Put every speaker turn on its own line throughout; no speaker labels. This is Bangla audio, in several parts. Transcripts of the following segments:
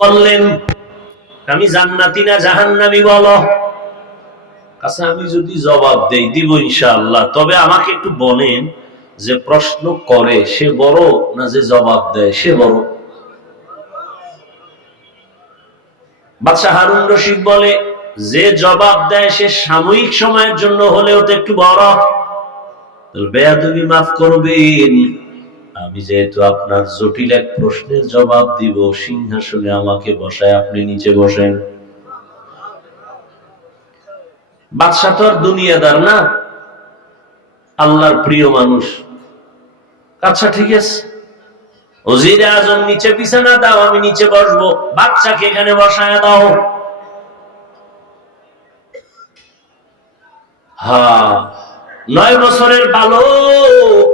করলেন? আমি জান্নাতি না জাহান্নামি বলো? আচ্ছা আমি যদি জবাব দেই, দিব তবে আমাকে একটু বলেন যে প্রশ্ন করে, সে বড় না যে জবাব দেয়, সে বড়? হারুন রশিদ বলে, যে জবাব দেয়, সে সাময়িক সময়ের জন্য হলেও তো একটু বড়। বেয়াদবি মাফ করবেন। আমি যেহেতু আপনার জটিল এক প্রশ্নের জবাব দিব, সিংহাসনে আমাকে বসায়, আপনি নিচে বসেন। বাদশাহ তো আর দুনিয়াদার না। আল্লাহর প্রিয় মানুষ। আচ্ছা ঠিক আছে। ওজিরে আজম নিচে বিছানা দাও, আমি নিচে বসবো। বাচ্চাকে এখানে বসায় দাও। হা, নয় বছরের বালক।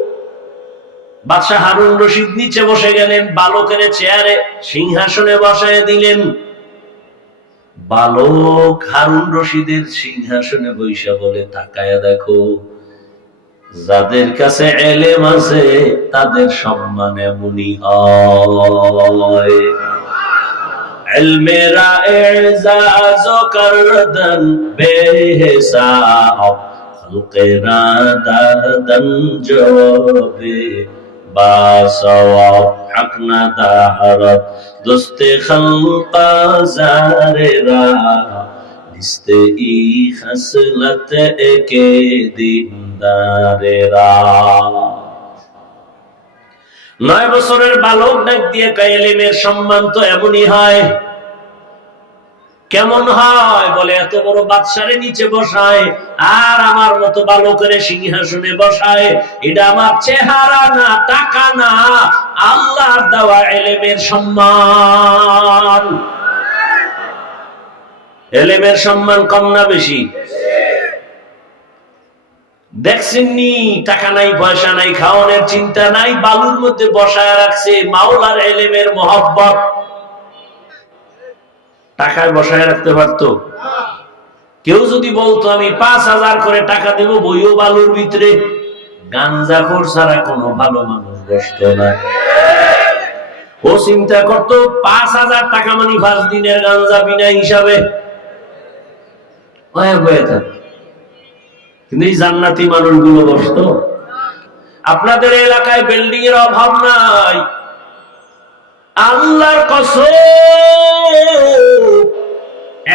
বাদশাহ হারুন রশিদ নিচে বসে গেলেন, বালকের চেয়ারে সিংহাসনে বসায় দিলেন। বালক হারুন রশিদের সিংহাসনে বৈশা বলে, তাকায় দেখো, যাদের কাছে এলেম আছে, তাদের সম্মান এমনই হয়। জবে বাসওয়াব হক دست দারত দোস্তে খলকা জারেরা লিস্তে ই খসলত একে দিনদারেরা নয় বছরের বালক ডাক দিয়ে কায়েলিমের সম্মান তো এমনই হয়। কেমন হয়? বলে, এত বড় বাদশারে নিচে বসায়, আর আমার মতো বালকের সিংহাসনে বসায়। এটা আমার চেহারা না, টাকা না, আল্লাহর দেওয়া এলেমের সম্মান। এলেমের সম্মান কম না বেশি? দেখছেননি, টাকা নাই, পয়সা নাই, খাওয়ানোর চিন্তা নাই, বালুর মধ্যে বসায় রাখছে মাওলার এলেমের মহব্বত। টাকায় বসায় রাখতে পারতো? কেউ যদি বলতো, আমি পাঁচ হাজার করে টাকা দেব বইও বালুর ভিতরে। গাঞ্জা খোর ছাড়া কোনো ভালো মানুষ বসত না। ও চিন্তা করতো, পাঁচ হাজার টাকা মানে পাঁচ দিনের গাঞ্জা বিনা হিসাবে। কিন্তু এই জান্নাতি মানুষগুলো বসত। আপনাদের এলাকায় বিল্ডিং এর অভাব নাই। আল্লাহর কসম,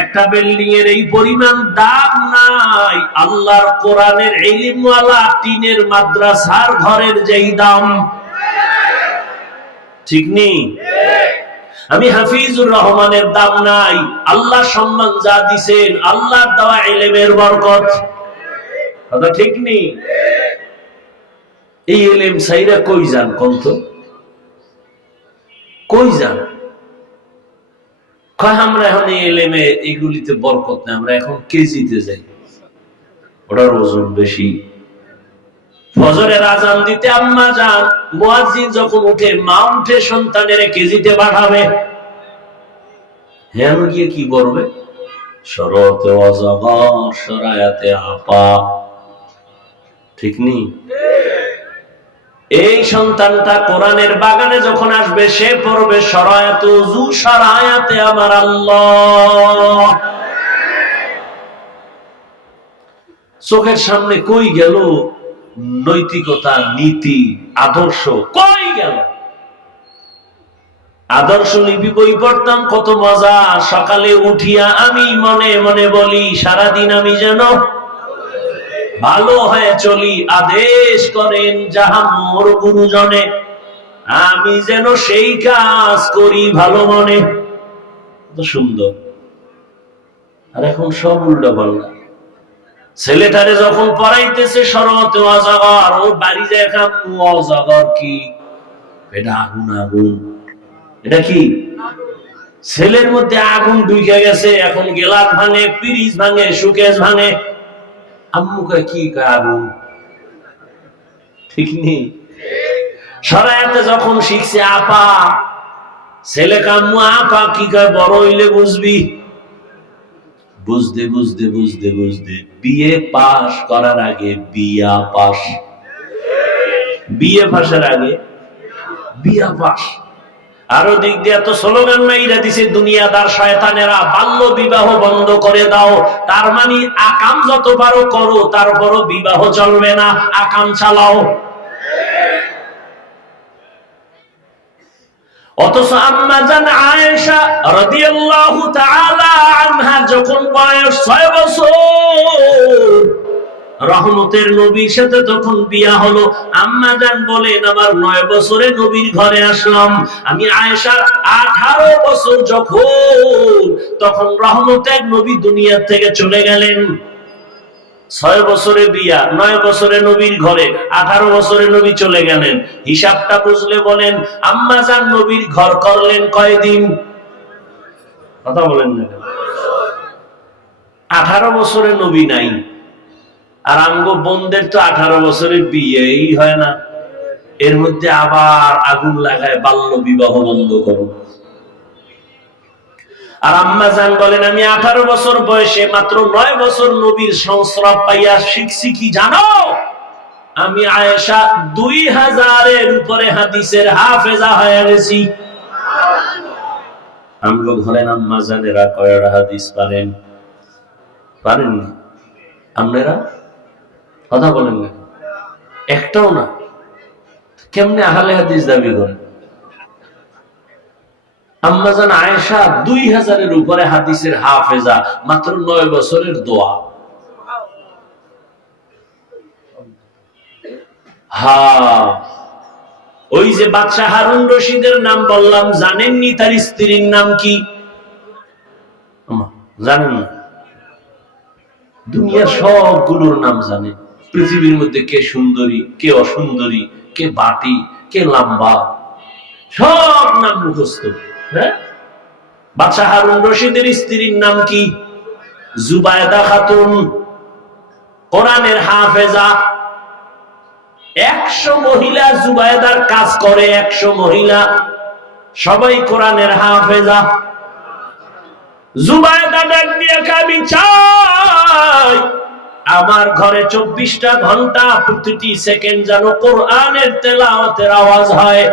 একটা বিল্ডিং এর এই পরিমাণ দাম নাই। আল্লাহর কোরআনের এলিমওয়ালা টিনের মাদ্রাসার ঘরের যেই দাম। ঠিক নেই আমি হাফিজুর রহমানের দাম নাই। আল্লাহ সম্মান যা দিছেন, আল্লাহর দেওয়া এলেমের বরকত। কথা ঠিক নেই এই এলেম সাইরা কই যান কন্ত? কই যান আমরা এখন এলেমে এগুলিতে বরকত নেই, আমরা এখন কেজিতে যাই। ওটার ওজন বেশি। ফজরের আজান দিতে আম্মা যান যখন উঠে, মা উঠে সন্তানের কেজিতে পাঠাবে। হ্যাঁ গিয়ে কি করবে? শরতে অজগর সরায়াতে আপা। ঠিক নেই? এই সন্তানটা কোরআনের বাগানে যখন আসবে, সে পড়বে সরায়াত সরায়াতে আমার আল্লাহ। চোখের সামনে কই গেল? নৈতিকতা, নীতি, আদর্শ, কই গেল? আদর্শ লিপি বই পড়তাম, কত মজা। সকালে উঠিয়া আমি মনে মনে বলি, সারাদিন আমি যেন ভালো হয়ে চলি আদেশ করেন যাহা মোর গুরুজনে। আমি যেন সেই কাজ করি ভালো মনে। সুন্দর। আর এখন সব উল্টা পাল্টা। ছেলেটারে যখন পড়াইতেছে শরত অজাগর ওর বাড়ি যায় খাম অজাগর কি? এটা আগুন আগুন। এটা কি? ছেলের মধ্যে আগুন ঢুকে গেছে, এখন গেলাস ভাঙে পিরিজ ভাঙে, সুকেশ ভাঙে। আম্মু কয় কি আগুন ঠিক নেই। সরাইতে যখন শিখছে আপা ছেলে কাম্মু আপা কি কয় বড় হইলে বুঝবি? বুঝতে বুঝতে বুঝতে বুঝতে বিয়ে পাশ করার আগে বিয়া পাশ। বিয়ে পাশের আগে বিয়া পাশ। আরও দিক দিয়ে তো স্লোগান মাইরা দিছে, দুনিয়াদার শয়তানেরা, বাল্য বিবাহ বন্ধ করে দাও। তার মানে আকাম যত পারো করো, তারপরও বিবাহ চলবে না। আকাম চালাও। অথচ আম্মা জান আয়েশা রাদিয়াল্লাহু তাআলা আনহা যখন বয়স 6 বছর রহমতের নবীর সাথে তখন বিয়া হলো। আম্মা জান বলেন, আমার নয় বছরে নবীর ঘরে আসলাম। আমি আয়েশার আঠারো বছর যখন, তখন রহমতের নবী দুনিয়া থেকে চলে গেলেন। ছয় বছরে বিয়া, নয় বছরে নবীর ঘরে, আঠারো বছরে নবী চলে গেলেন। হিসাবটা বুঝলে বলেন, আম্মা জান নবীর ঘর করলেন কয়দিন? কথা বলেন আঠারো বছরে নবী নাই। আর আঙ্গ বোনদের তো আঠারো বছরের বিয়েই হয় না। এর মধ্যে আবার আগুন লাগায় বাল্য বিবাহ বন্ধ করো। আর আম্মা জান বলেন, আমি আঠারো বছর বয়সে মাত্র নয় বছর নবীর সংস্রব পাইয়া শিখছি কি জানো? আমি আয়েশা দুই হাজারের উপরে হাদিসের হাফেজা হয়ে গেছি। আমগো ঘরেন আম্মা জানেরা কয়টা হাদিস পারেন? পারেননি। আপনারা কথা বলেন না একটাও না। কেমনে আহলে হাদিস দাবি করেন? আম্মাজান আয়েশা দুই হাজারের উপরে হাদিসের হাফেজা, মাত্র নয় বছরের দোয়া। হা ওই যে বাদশা হারুন রশিদের নাম বললাম, জানেননি তার স্ত্রীর নাম কি? জানেন না। দুনিয়ার সবগুলোর নাম জানে পৃথিবীর মধ্যে কে সুন্দরী, কে অসুন্দরী, কে বাটি, কে লম্বা, সব নাম মুখস্থ হ্যাঁ? বাদশা হারুন রশিদের স্ত্রীর নাম কি? জুবায়দা খাতুন, কোরআনের হাফেজা। একশো মহিলা জুবায়দার কাজ করে, একশো মহিলা, সবাই কোরআনের হাফেজা। জুবায়দা ডাক দিয়ে আমি চাই। আমার ঘরে চব্বিশটা ঘণ্টা প্রতিটি সেকেন্ড যেন কোরআনের তেলাওয়াতের আওয়াজ হয়।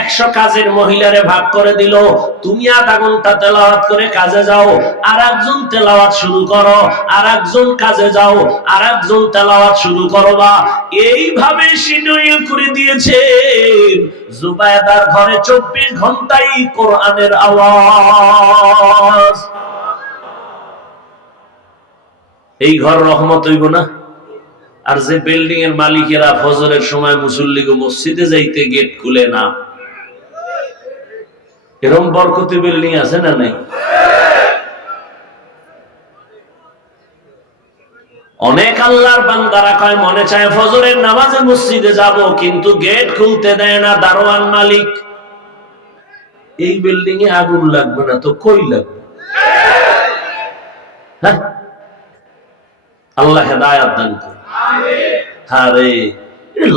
একশো কাজের মহিলারে ভাগ করে দিল, তুমি আধা ঘণ্টা তেলাওয়াত করে কাজে যাও আর একজন তেলাওয়াত শুরু করো আর একজন কাজে যাও আর একজন তেলাওয়াত শুরু করো বা। এইভাবে শিডিউল করে দিয়েছে জুবায়দার ঘরে চব্বিশ ঘন্টাই কোরআনের আওয়াজ। এই ঘর রহমত হইব না? আর যে বিল্ডিং এর মালিকেরা ফজরের সময় মুসল্লিকে মসজিদে যাইতে গেট খুলে না। এরম বরকতি বিল্ডিং আছে না নাই? অনেক আল্লাহর বান্দারা কয়, মনে চায় ফজরের নামাজে মসজিদে যাব, কিন্তু গেট খুলতে দেয় না দারোয়ান মালিক। এই বিল্ডিং এ আগুন লাগবে না, তো কই লাগবে? হ্যাঁ? আল্লাহ হেদায়াত দান করে আরে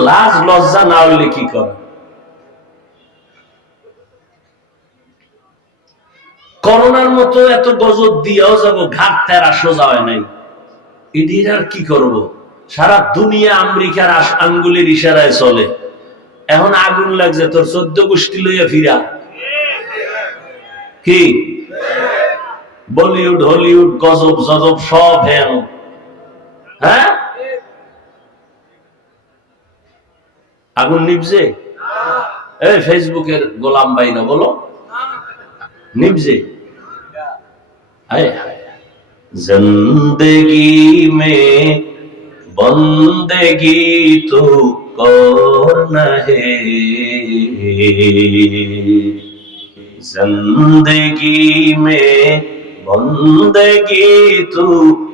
লাজ লজ্জা না হইলে কি করে? করোনার মতো এত গজব দিয়েও যাব, ঘাট তেরা সোজা হয় নাই। এটির আর কি করব? সারা দুনিয়া আমেরিকার আঙ্গুলের ইশারায় চলে। এখন আগুন লাগছে, তোর চোদ্দ গোষ্ঠী লইয়া ফিরা। কি? বলিউড, হলিউড, গজব, জজব, সব হেন। হ্যাঁ আগুন নিবজে এই ফেসবুকের গোলাম বাইনা বলো নিবজে हाय हाय जिंदगी में बंदगी तो कौन है जिंदगी में বন্দগী তু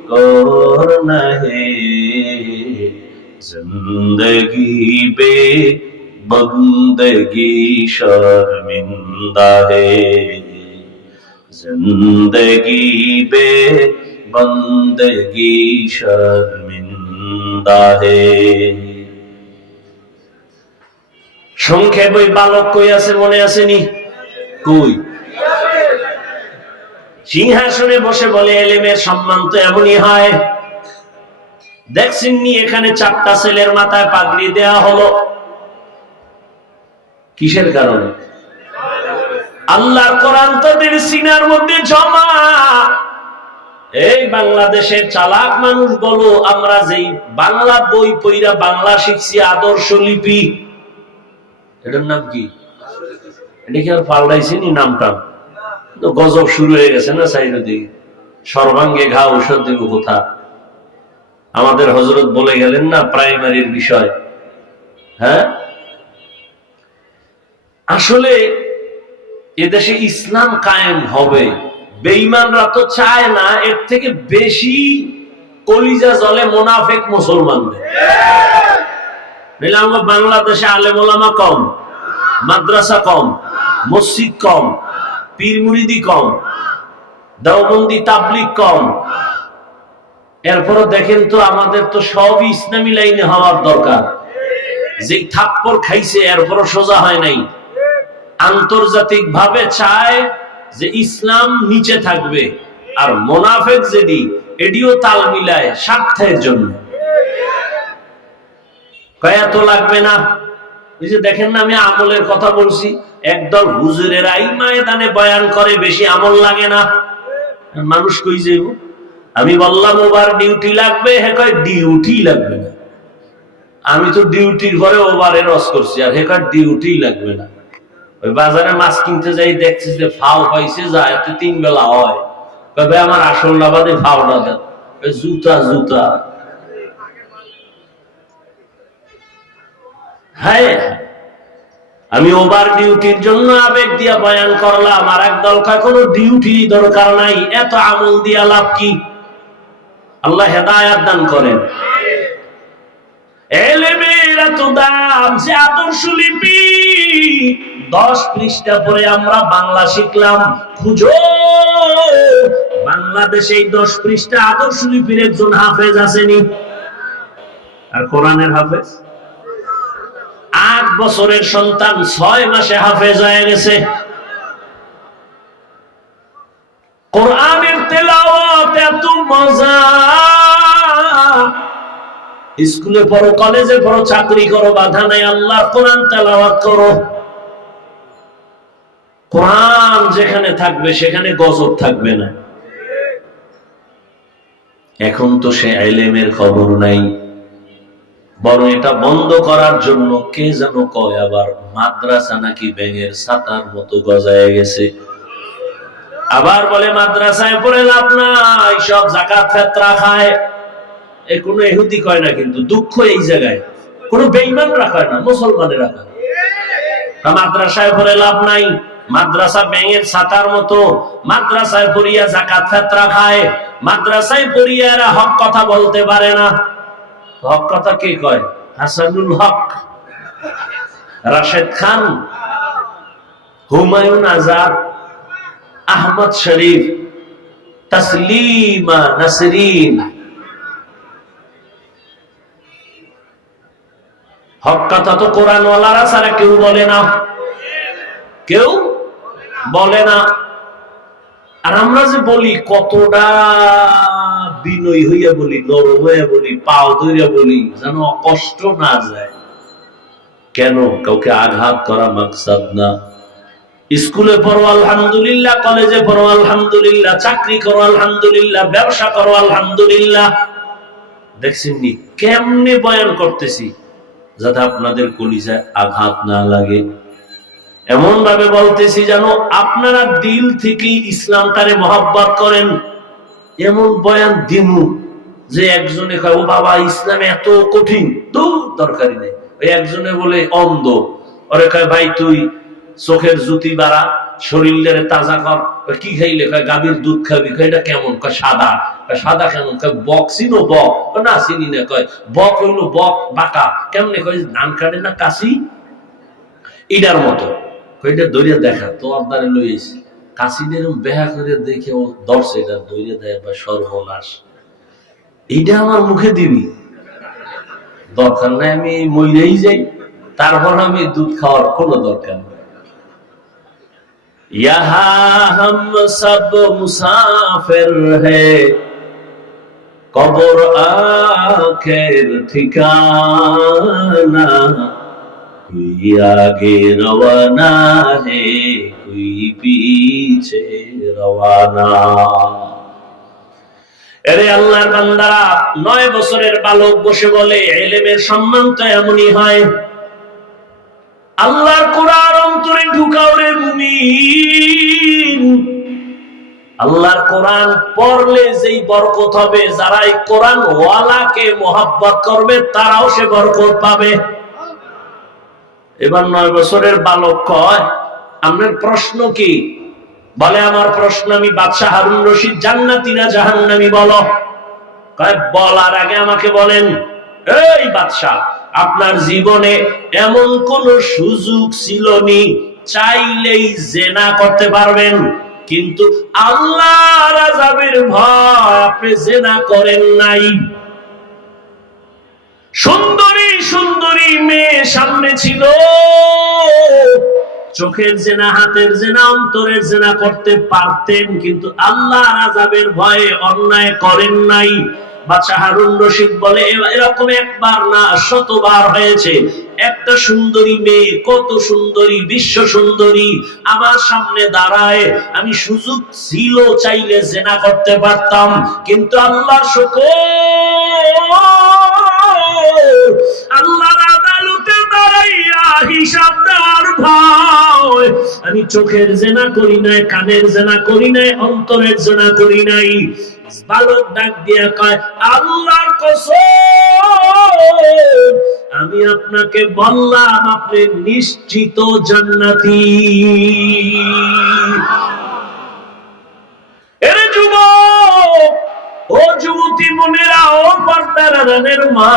কর নহে। জিন্দগী বে বন্দগী শর্মিন্দা হে। জিন্দগী বে বন্দগী শর্মিন্দা হে। সংক্ষেপ ওই বালক কই আছে, মনে আসেনি কই? সিংহাসনে বসে বলে, এলেমের সম্মান তো এমনই হয়। দেখছেন নি এখানে চারটা ছেলের মাথায় পাগড়ি দেয়া হলো। কিসের কারণে? আল্লাহর কোরআন তাদের সিনার মধ্যে জমা। এই বাংলাদেশের চালাক মানুষ বলো, আমরা যেই বাংলা বই পইরা বাংলা শিখছি, আদর্শ লিপি। এটার নাম কি? এটা কি আর পাল্টাইছে নি নামটা? তো গজব শুরু হয়ে গেছে না সাইড দিকে? সর্বাঙ্গে ঘা ঔষধ দিব কোথা? আমাদের হজরত বলে গেলেন না প্রাইমারির বিষয়। হ্যাঁ? আসলে এদেশে ইসলাম কায়েম হবে। বেঈমানরা তো চায় না এর থেকে বেশি কলিজা জলে মোনাফেক মুসলমানদের। নইলে বাংলাদেশে আলেম কম, মাদ্রাসা কম, মসজিদ কম পীর মুরিদি কম, দেওবন্দি তাবলিক কম। এরপরও দেখেন তো আমাদের তো সবই ইসলামী লাইনে হওয়ার দরকার। যেই থাপ্পর খাইছে, এরপরও সোজা হয় নাই। আন্তর্জাতিক ভাবে চায় যে ইসলাম নিচে থাকবে। আর মোনাফেক যেদি, এডিও তাল মিলায় স্বার্থের জন্য। কয়া তো লাগবে না? ওই যে দেখেন না আমি আমলের কথা বলছি। একদল হুজুরের আই ময়দানে বয়ান করে, বেশি আমল লাগে না। মানুষ কই যাইব? আমি বললাম ওভার ডিউটি লাগবে? হে কয়, ডিউটি লাগবে না। আমি তো ডিউটির পরে ওভারে রস করছি, আর হে কয়, ডিউটি লাগবে না। ওই বাজারে মাছ কিনতে যাই, দেখছি যে ফাও পাইছে যায় তো তিন বেলা হয়। কবে আমার আসল লাভাদে ফাওটা দেন। ওই জুতা জুতা। হ্যাঁ আমি ওভার ডিউটির জন্য আবেগ দিয়া বয়ান করলাম, আর একদল কয়, কোনো ডিউটি দরকার নাই, এত আমল দিয়া লাভ কি? আল্লাহ হেদায়াত দান করেন। আদর্শ লিপি। দশ পৃষ্ঠা পরে আমরা বাংলা শিখলাম বাংলাদেশে দশ পৃষ্ঠা আদর্শ লিপির একজন হাফেজ আসেনি আর কোরআনের হাফেজ? আট বছরের সন্তান ছয় মাসে হাফেজ হয়ে গেছে। কোরআনের তেলাওয়াত এত মজা। স্কুলে পড়ো, কলেজে পড়ো, চাকরি করো, বাধা নাই আল্লাহ কোরআন তেলাওয়াত করো। কোরআন যেখানে থাকবে, সেখানে গজব থাকবে না। এখন তো সে এলেমের খবর নাই। বরং এটা বন্ধ করার জন্য কে যেন কয় আবার মাদ্রাসা নাকি ব্যাঙের ছাতার মতো গজায় গেছে। আবার বলে, মাদ্রাসায় পড়ে লাভ নাই, সব জাকাত ফেতরা খায়। এ কোনো এহুদি কয় না কিন্তু, দুঃখ এই জায়গায়। কোনো বেইমান রাখায় না, মুসলমানের রাখা মাদ্রাসায় পড়ে লাভ নাই, মাদ্রাসা ব্যাঙের ছাতার মতো। মাদ্রাসায় পড়িয়া জাকাত ফেতরা খায়, মাদ্রাসায় পড়িয়া এরা হক কথা বলতে পারে না। হক কথা কে কয়? হাসানুল হক। রাশেদ খান। হুমায়ুন আজাদ। আহমদ শরীফ। তসলিমা নাসরিন। হক কথা তো কোরআনওয়ালারা ছাড়া কেউ বলে না। কেউ বলে না। আর আমরা যে বলি, কতটা বিনয় হইয়া বলি নরম হইয়া বলি, পাও ধরিয়া বলি, যেন কষ্ট না যায়। কেন? কাউকে আঘাত করা মাকসাদ না। স্কুলে পড়ো, আলহামদুলিল্লাহ। কলেজে পড়ো, আলহামদুলিল্লাহ। চাকরি করো, আলহামদুলিল্লাহ। ব্যবসা করো, আলহামদুলিল্লাহ। দেখছেন নি, কেমনে বয়ান করতেছি, যাতে আপনাদের কলিজায় আঘাত না লাগে। এমন ভাবে বলতেছি যেন আপনারা দিল থেকে ইসলামটারে মহাব্বত করেন। এমন বয়ান দিমু যে একজনে কয়, ও বাবা, ইসলাম এত কঠিন তো দরকারি নেই। ওই একজনে বলে, অন্ধ। ওরে কয়, ভাই, তুই চোখের জুতি বাড়া, শরীরের তাজা কর। কি খাইলে? কয়, গাভীর দুধ খাবি। কয়, এটা কেমন? কয়, সাদা। সাদা কেমন? কয়, বক, চিনো বক? না, চিনি না। কয়, বক হইল বক বাঁকা কেমনে কয়, ধান কাটে না কাশি? ইডার মতো। কইটা দরিয়া দেখা তো আপনারে লইছি কাশিদের বেহা করে দেখে ও দর্শে এটা দরিয়া দেয় বা সর্বনাশ এইটা আমার মুখে দিবি দরকার নাই আমি মইরেই যাই তারপর আমি দুধ খাওয়ার কোনো দরকার নেই यहाँ हम सब मुसाफिर है कब्र आखिर ठिकाना कोई आगे रवाना है कोई पीछे रवाना এরে আল্লাহর বান্দারা নয় বছরের বালক বসে বলে এলেমের সম্মান তো এমনই হয় আল্লাহর কোরআন অন্তরে ঢুকাও রে মুমিন আল্লাহর কোরআন পড়লে যেই বরকত হবে যারা এই কোরআন ওয়ালাকে মোহাব্বত করবে তারাও সে বরকত পাবে এবার নয় বছরের বালক কয়? আপনার প্রশ্ন কি? বলে, আমার প্রশ্ন আমি বাদশাহ হারুন রশিদ জান্নাতি না জাহান্নামি? বলো। কয়, বলার আগে আমাকে বলেন, এই বাদশাহ, আপনার জীবনে এমন কোন সুযোগ ছিল নি চাইলেই জেনা করতে পারবেন, কিন্তু আল্লাহ রাজাবের ভয় আপনি জেনা করেন নাই। সুন্দরী সুন্দরী মেয়ে সামনে ছিল। চোখের জেনা, হাতের জেনা, অন্তরের জেনা করতে পারতেন, কিন্তু আল্লাহ রাজাবের ভয়ে অন্যায় করেন নাই। বাচ্চা হারুন রশিদ বলে এরকম একবার না, শতবার হয়েছে। একটা সুন্দরী মেয়ে, কত সুন্দরী, বিশ্ব সুন্দরী, আমার সামনে দাঁড়ায়। আমি সুযোগ ছিল চাইলে জেনা করতে পারতাম, কিন্তু আল্লাহ শকর আমি চোখের জেনা করি নাই, কানের জেনা করি নাই, অন্তরের জেনা করি নাই। বালক ডাক দিয়া কয়, আল্লাহর আমি আপনাকে বললাম, আপনি নিশ্চিত জান্নাতি। এরে ও যুবতী মনেরা, ও পর্দার রানের মা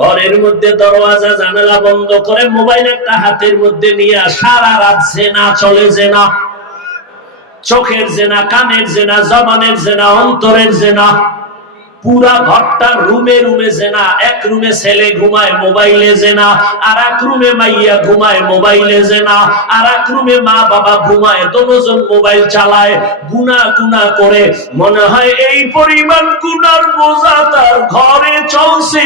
ঘরের মধ্যে দরওয়াজা, জানালা বন্ধ করে মোবাইল একটা হাতের মধ্যে নিয়ে সারা রাত জেনা, চলে জেনা। চোখের জেনা, কানের জেনা, জবানের জেনা, অন্তরের জেনা। পুরা ঘরটা রুমে রুমে জেনা, এক রুমে ছেলে ঘুমায় মোবাইলে জেনা আর এক রুমে মাইয়া ঘুমায় মোবাইলে জেনা আর এক রুমে মা বাবা ঘুমায় দনোজন মোবাইল চালায় গুনা গুনা করে। মনে হয় এই পরিমাণ গুনার বোঝা তার ঘরে চলছে।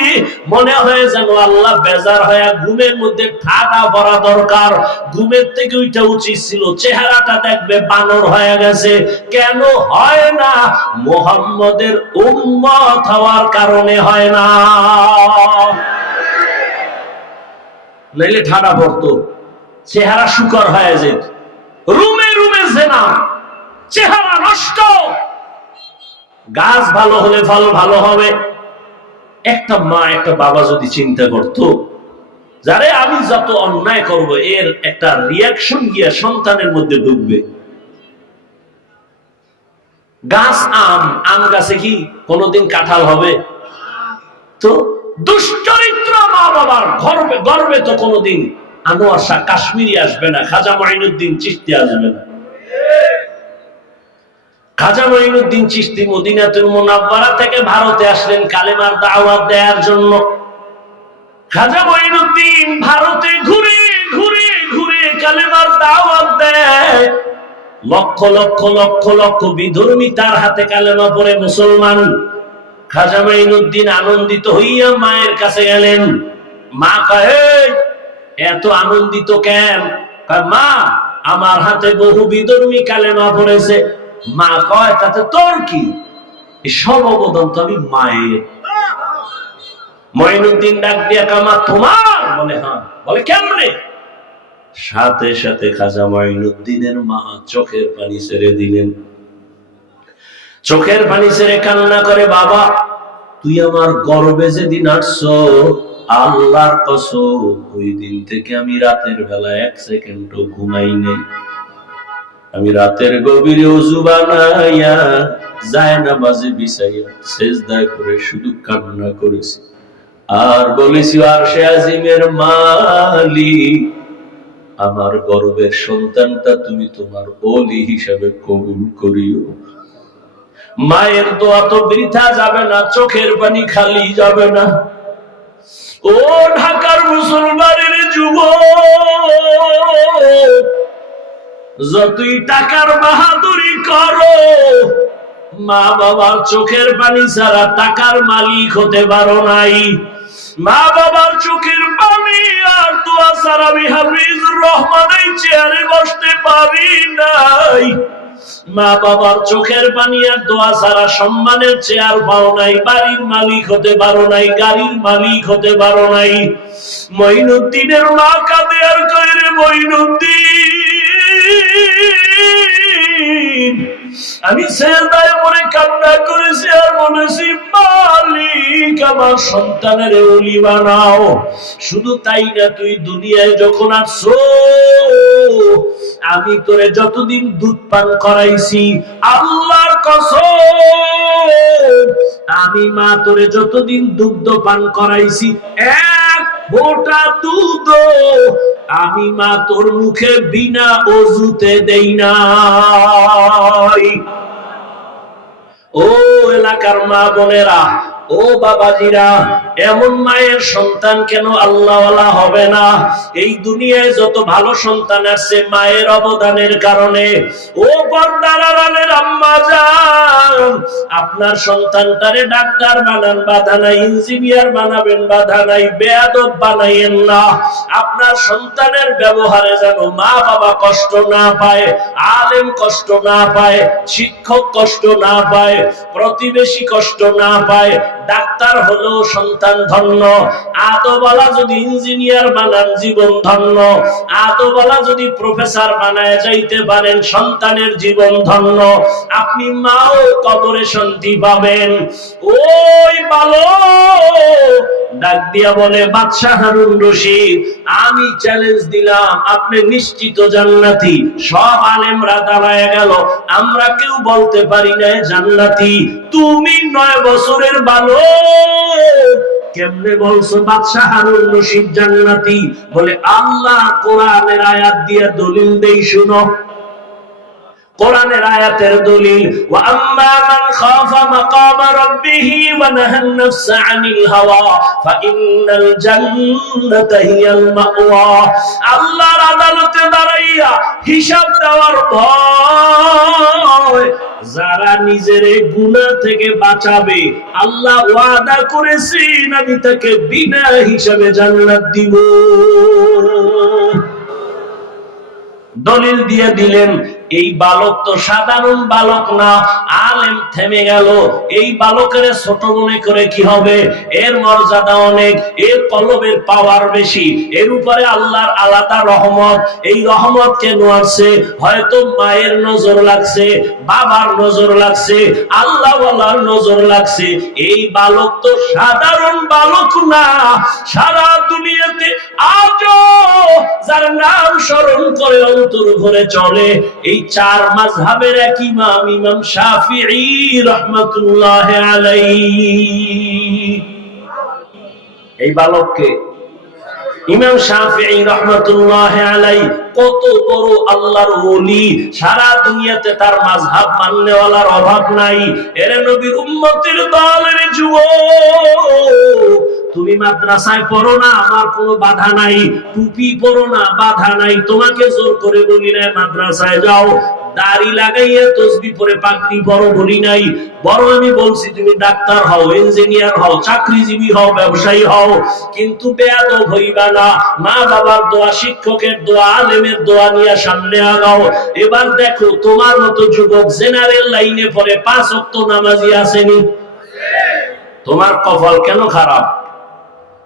মনে হয় যেন আল্লাহ বেজার হয়ে ঘুমের মধ্যে ঠাডা ভরা দরকার। ঘুমের থেকে ওইটা উচিত ছিল, চেহারাটা দেখবে বানর হয়ে গেছে। কেন হয় না? মোহাম্মদের উম্মত হওয়ার কারণে হয় না। নাইলে ঠাডা পড়তো। চেহারা শুকর হয়ে যেত। রুমে রুমে জেনা। চেহারা নষ্ট। গাছ ভালো হলে ফল ভালো হবে। একটা মা, একটা বাবা যদি চিন্তা করত, যারে আমি যত অন্যায় করব, এর একটা রিয়াকশন গিয়া সন্তানের মধ্যে ঢুকবে। গাছ আম আম গাছে কি কোনোদিন কাঁঠাল হবে? তো দুশ্চরিত্র মা বাবার গর্বে গর্বে তো কোনোদিন আনোয়ার শাহ কাশ্মীরি আসবে না, খাজা মাইনুদ্দিন চিস্তি আসবে না। খাজা মঈনুদ্দিন চিশতি মদিনাতুল মুনাব্বারা থেকে ভারতে আসলেন কালেমার দাওয়াত দেওয়ার জন্য। খাজা মঈনুদ্দিন ভারতে ঘুরে ঘুরে ঘুরে কালেমার দাওয়াত দেয়। লক্ষ লক্ষ লক্ষ লক্ষ বিধর্মী তার হাতে কালেমা পড়ে মুসলমান। খাজা মঈনুদ্দিন আনন্দিত হইয়া মায়ের কাছে গেলেন। মা কহে এত আনন্দিত কেন? মা, আমার হাতে বহু বিধর্মী কালেমা পড়েছে। মা কয়, তাতে তোর কি? সব অবদান তো আমি মায়ের। মঈনুদ্দিন ডাক দিয়া কামা তোমার? বলে হ্যাঁ। বলে, কেমনে? সাথে সাথে খাজা মঈনুদ্দিনের মা চোখের পানি ছেড়ে দিলেন। চোখের পানি ছেড়ে কান্না করে, বাবা, তুই আমার গর্বে যেদিন আসছো, আল্লাহর কসম, ওই দিন থেকে আমি রাতের বেলা এক সেকেন্ডও ঘুমাই নেই। আমি রাতের গভীরে অজু বানাইয়া যায় না বাজে বিছাইয়া সেজদায় করে শুধু কান্না করেছি। আর বলেছি, আর সে আজিমের মালিক আমার গর্বের সন্তানটা তুমি তোমার বলি হিসাবে কবুল করিও। মায়ের দোয়া তো বৃথা যাবে না, চোখের পানি খালি যাবে না। ও ঢাকার মুসলমানের যুব যতই টাকার বাহাদুরি করো মা বাবার চোখের পানি ছাড়া টাকার মালিক হতে পারো নাই। মা বাবার চোখের পানি আর দোয়া ছাড়া আমি হাফিজুর রহমান এই চেয়ারে বসতে পারি নাই। মা বাবার চোখের পানি আর দোয়া ছাড়া সম্মানের চেয়ার পাও নাই, বাড়ির মালিক হতে পারো নাই, গাড়ির মালিক হতে পারো নাই। মঈনুদ্দিনের মা কাঁদে আর কইরে মঈনুদ্দিন। আমি সেজদায় পড়ে কান্না করেছি আর বলেছি মালিক, আমার সন্তানের ওলি বানাও। শুধু তাই না, তুই দুনিয়ায় যখন আসছো, আমি তোরে যতদিন দুধ পান করাইছি, আল্লাহর কসম, আমি মা তোরে যতদিন দুগ্ধ পান করাইছি এক ফোঁটা দুধ আমি মা তোর মুখে বিনা অজুতে দেই না ও এলাকার মা বোনেরা ও বাবাজিরা, এমন মায়ের সন্তান কেন আল্লাহওয়ালা হবে না? এই দুনিয়ায় যত ভালো সন্তান আছে মায়ের অবদানের কারণে। ও পর্দার আড়ালের আম্মা যান, আপনার সন্তানটারে ডাক্তার বানান, বাধা নাই, ইঞ্জিনিয়ার বানাবেন, বাধা নাই, বেয়াদব বানাইয়েন না। আপনার সন্তানের ব্যবহারে যেন মা বাবা কষ্ট না পায়, আলেম কষ্ট না পায়, শিক্ষক কষ্ট না পায়, প্রতিবেশী কষ্ট না পায় ডাক্তার হলো সন্তান ধন্য। আদবালা যদি ইঞ্জিনিয়ার বানান, জীবন ধন্য। আদবালা যদি প্রফেসর বানায় যাইতে পারেন, সন্তানের জীবন ধন্য। আপনি মাও কবরে শান্তি পাবেন। ওই ভালো ডাক দিয়া বলে, বাদশাহ হারুন রশিদ, আমি চ্যালেঞ্জ দিলাম, আপনি নিশ্চিত জান্নাতি। সব আলেমরা দাঁড়ায় গেল। আমরা কেউ বলতে পারি না জান্নাতি। তুমি নয় বছরের ভালো কেমনে বলছো বাদশাহ হারুন রশিদ জান্নাতি? বলে আল্লাহ কোরআনের আয়াত দিয়ে দলিল দেই শুনো। কোরআনের আয়াতের দলিল মান খাফা রাব্বিহি ওয়া নাহান নাফসা আনিল হাওয়া, ফা ইন্নাল জান্নাতা হিয়াল মাওয়া। আল্লাহর আদালতে দাঁড়াইয়া হিসাব দেওয়ার ভয়, যারা নিজের গুনাহ থেকে বাঁচাবে, আল্লাহ ওয়াদা করেছেন আমি তাকে বিনা হিসাবে জান্নাত দিব। দলিল দিয়ে দিলেন এই বালক তো সাধারণ বালক না, আলেম থেমে গেল। এই বালকের ছোট মনে করে কি হবে? এর মর্যাদা অনেক, এর কলবের পাওয়ার বেশি, এর উপরে আল্লাহর আলাদা রহমত। এই রহমত কেন আছে হয়তো মায়ের নজর লাগছে, বাবার নজর লাগছে আল্লাহ নজর লাগছে। এই বালক তো সাধারণ বালক না, সারা দুনিয়াতে আজও যার নাম স্মরণ করে অন্তর ভরে চলে। এই চার মাযহাবের এক ইমাম ইমাম শাফিঈ রাহমাতুল্লাহ আলাইহি। এই বালককে ইমাম শাফিঈ রাহমাতুল্লাহ আলাইহি কত বড় আল্লাহর ওলি, সারা দুনিয়াতে তার মাযহাব মানলেওয়ালার অভাব নাই। এর নবীর উম্মতের দলের যুবক তুমি মাদ্রাসায় পড়ো না, আমার কোনো বাধা নাই। টুপি পড়ো না, বাধা নাই। তোমাকে জোর করে বলি না মাদ্রাসায় যাও। দাড়ি লাগাইয়া তসবি পরে পাগড়ি বড় বলি নাই। বড় আমি বলছি, তুমি ডাক্তার হও, ইঞ্জিনিয়ার হও, চাকরিজীবী হও, ব্যবসায়ী হও। কিন্তু বেয়াদব হইবা না। মা বাবার দোয়া, শিক্ষকের দোয়া, আলেমের দোয়া নিয়ে সামনে আগাও। এবার দেখো, তোমার মতো যুবক জেনারেল লাইনে পরে পাঁচ অক্ত নামাজি আসেনি। তোমার কপাল কেন খারাপ?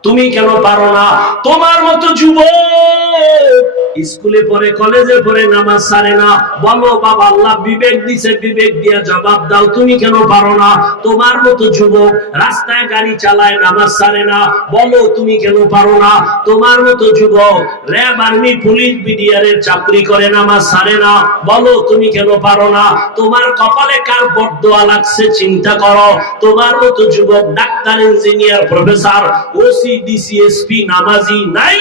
তুমি কেন পারো না? তোমার মতো যুবক স্কুলে পড়ে, কলেজে পড়ে নামাজ সারে না। বলো বাবা, আল্লাহ বিবেক দিছে, বিবেক দিয়ে জবাব দাও। তুমি কেন পারো না? তোমার মতো যুবক রাস্তায় গাড়ি চালায়, নামাজ সারে না। বলো তুমি কেন পারো না? তোমার মতো যুবক র্যাব আর্মি, পুলিশ বিডিআরের চাকরি করে, নামাজ সারে না। বলো তুমি কেন পারো না? তোমার কপালে কার বদদোয়া লাগছে চিন্তা করো। তোমার মতো যুবক doctor, engineer, professor, OC DC SP নামাজি নাই।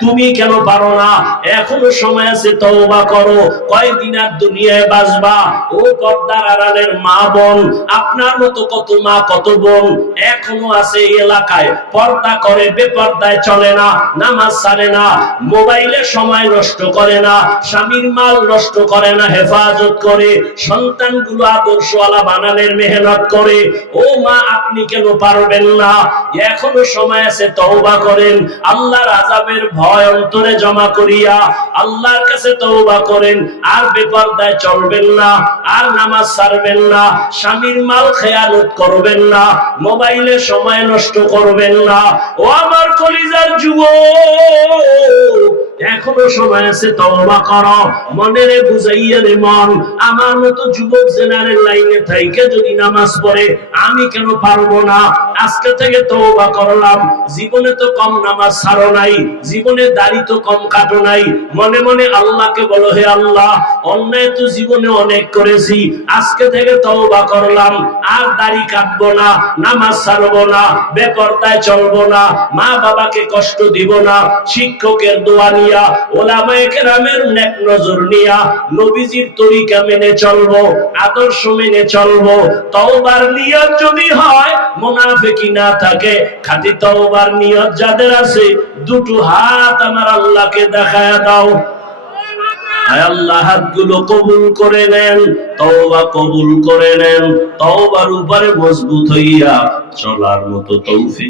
তুমি কেন পারো না? এখনও সময় আছে, তওবা করো। কয়দিন আর দুনিয়ায় বাঁচবা? ও পর্দার আড়ালের মা বোন, আপনার মতো কত মা, কত বোন এখনও আছে এই এলাকায়। পর্দা করে, বেপর্দায় চলে না, নামাজ ছাড়ে না, মোবাইলে সময় নষ্ট করে না, স্বামীর মাল নষ্ট করে না, হেফাজত করে, সন্তানগুলো আদর্শওয়ালা বানানোর মেহনত করে। ও মা, আপনি কেন পারবেন না? এখনও সময় আছে, তওবা করেন। আল্লাহর আযাবের ভয় অন্তরে জমা করিয়া আল্লাহর কাছে তওবা করেন। আর বেপরদায় চলবেন না, আর নামাজ ছাড়বেন না, স্বামীর মাল খেয়ালত করবেন না, মোবাইলে সময় নষ্ট করবেন না। ও আমার কলিজার যুবক, এখনও সময় আছে, তওবা করো। মনের বুঝাইয়া রে মন, আমার মতো যুবক জেনারেল লাইনে থাইকে যদি নামাজ পড়ে, আমি কেন পারব না? আজকে থেকে তওবা করলাম। জীবনে তো কম নামাজ ছাড়ো নাই, জীবনে দাড়ি তো কম কাটো নাই। মনে মনে আল্লাহকে বলো, হে আল্লাহ, অন্যায় তো জীবনে অনেক করেছি, আজকে থেকে তওবা করলাম। আর দাড়ি কাটবো না, নামাজ ছাড়বো না, বেপরদায় চলবো না, মা বাবাকে কষ্ট দিব না, শিক্ষকের দোয়া নিয়া, ওলামায়ে কেরামের নেক নজর নিয়া, নবীজির তরিকা মেনে চলবো, আদর্শ মেনে চলবো, তওবার নিয়ত যদি হয়, মুনাফিকি না থাকে, খাঁটি তওবার নিয়ত যাদের আছে, দুটো হাত আমার আল্লাহকে দেখায় দাও। আল্লাহ, হাতগুলো কবুল করে নেন, তওবা কবুল করে নেন, তওবার উপরে মজবুত হইয়া চলার মতো তৌফিক